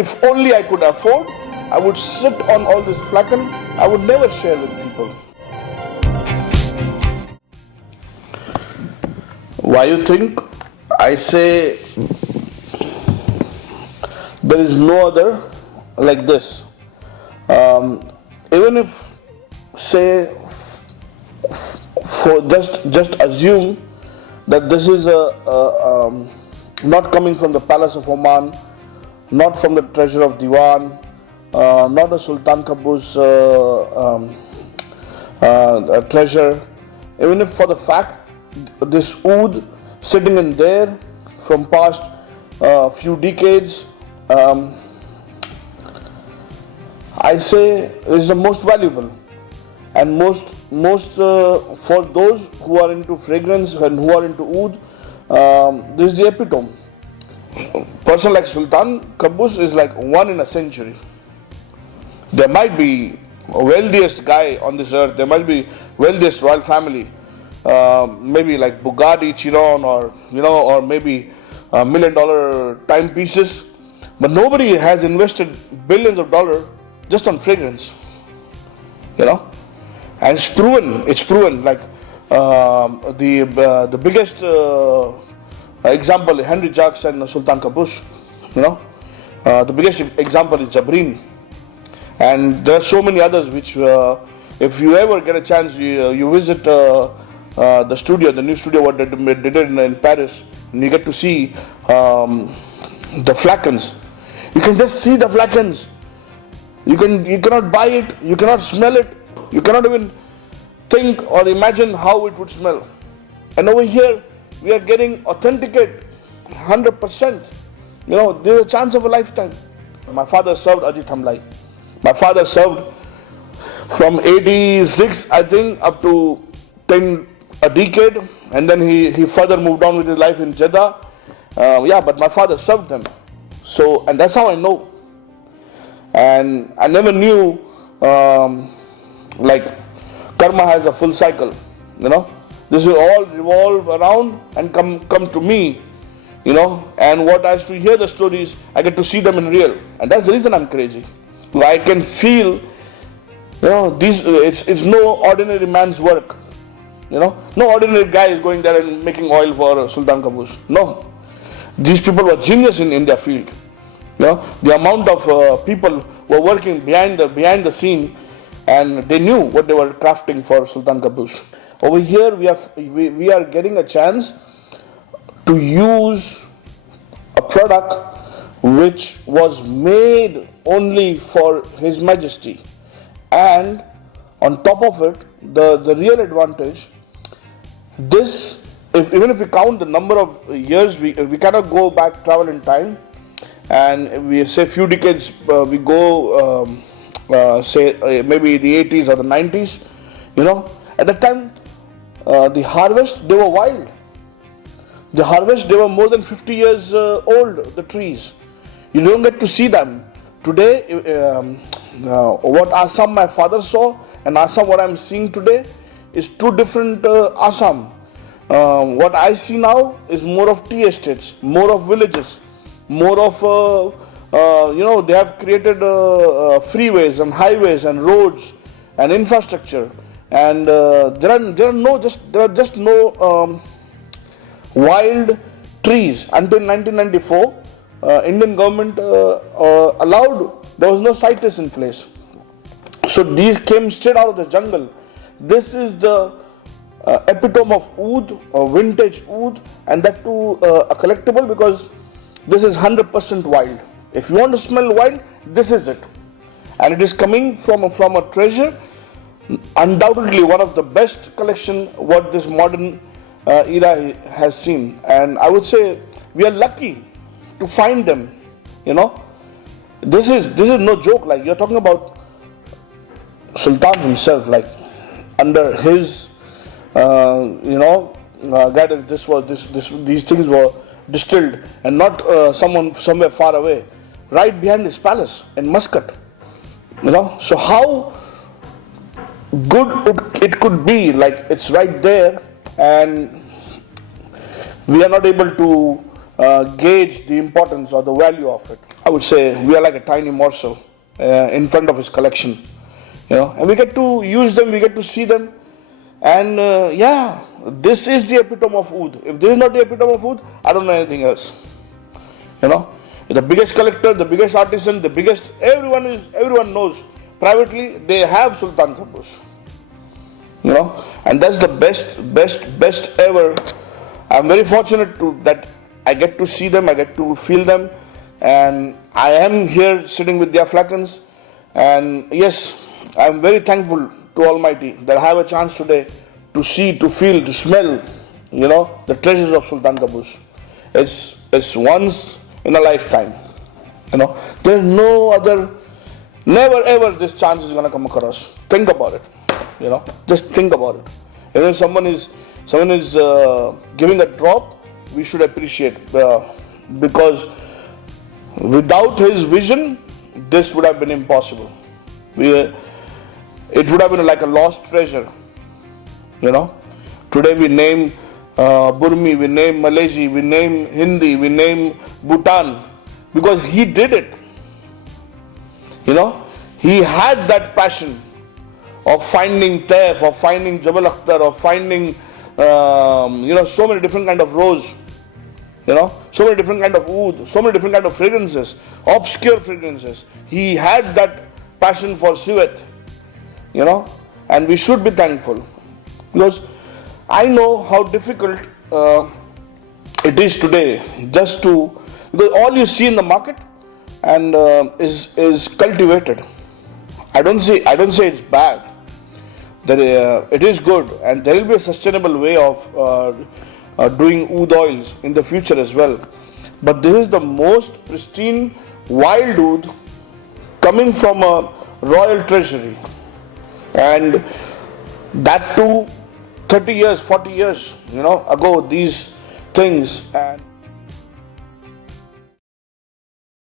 if only I could afford, I would sit on all this flagon. I would never share with people. Why you think? I say there is no other like this. Even if, say, for just assume that this is not coming from the palace of Oman, not from the treasure of Diwan, not a Sultan Qaboos treasure. Even if for the fact this oud sitting in there from past few decades, I say is the most valuable, and most for those who are into fragrance and who are into oud, this is the epitome. Person like Sultan Qaboos is like one in a century. There might be a wealthiest guy on this earth, there might be wealthiest royal family, maybe like Bugatti Chiron, or or maybe $1 million timepieces, but nobody has invested billions of dollars just on fragrance, and it's proven. Like the biggest example, Henry Jacques and Sultan Qaboos. The biggest example is Jabreen, and there are so many others which, if you ever get a chance, you visit the studio, the new studio what they did in Paris, and you get to see the flacons. You can just see the flacons. You cannot buy it, you cannot smell it, you cannot even think or imagine how it would smell. And over here, we are getting authenticate 100%. There's a chance of a lifetime. My father served Ajit Hamlai. My father served from 86, I think, up to a decade, and then he further moved on with his life in Jeddah. But my father served them. So, and that's how I know. And I never knew like karma has a full cycle. This will all revolve around and come to me. And what I used to hear the stories, I get to see them in real, and that's the reason I'm crazy. I can feel, it's no ordinary man's work. No ordinary guy is going there and making oil for Sultan Qaboos. No, these people were genius in their field. The amount of people were working behind the scene, and they knew what they were crafting for Sultan Qaboos. Over here, we are getting a chance to use a product which was made only for His Majesty, and on top of it, the real advantage. This, even if we count the number of years, we cannot go back, travel in time, and we say few decades, we go, maybe the 80s or the 90s. At that time, the harvest, they were wild. The harvest, they were more than 50 years old, the trees. You don't get to see them. Today, what Assam my father saw and Assam what I'm seeing today is two different Assam. What I see now is more of tea estates, more of villages, more of, they have created freeways and highways and roads and infrastructure. And there are just no wild trees. Until 1994, Indian government allowed, there was no CITES in place. So these came straight out of the jungle. This is the epitome of oud, vintage oud, and that too a collectible, because this is 100% wild. If you want to smell wild, this is it. And it is coming from a treasure, undoubtedly one of the best collection what this modern era has seen. And I would say we are lucky to find them. This is no joke. Like, you're talking about Sultan himself, like under his guidance, these things were distilled, and not somewhere far away, right behind his palace in Muscat. So how good it could be, like it's right there, and we are not able to gauge the importance or the value of it. I would say we are like a tiny morsel in front of his collection, and we get to use them, we get to see them, and this is the epitome of oud. If this is not the epitome of oud, I don't know anything else. The biggest collector, the biggest artisan, the biggest, everyone knows privately they have Sultan Qaboos. And that's the best ever. I'm very fortunate that I get to see them, I get to feel them, and I am here sitting with their flacons. And yes, I'm very thankful to Almighty that I have a chance today to see, to feel, to smell, the treasures of Sultan Qaboos. It's once in a lifetime. There's no other, never ever this chance is going to come across. Think about it. Just think about it. If someone is giving a drop, we should appreciate, because without his vision, this would have been impossible. It would have been like a lost treasure. Today we name Burmi, we name Malaysia, we name Hindi, we name Bhutan, because he did it. He had that passion of finding Taif, of finding Jabal Akhtar, of finding so many different kind of rose, so many different kind of oud, so many different kind of fragrances, obscure fragrances. He had that passion for civet, and we should be thankful, because I know how difficult it is today because all you see in the market and is cultivated. I don't say it's bad. It is good, and there will be a sustainable way of doing oud oils in the future as well. But this is the most pristine wild oud coming from a royal treasury, and that too 30 years, 40 years, ago, these things. And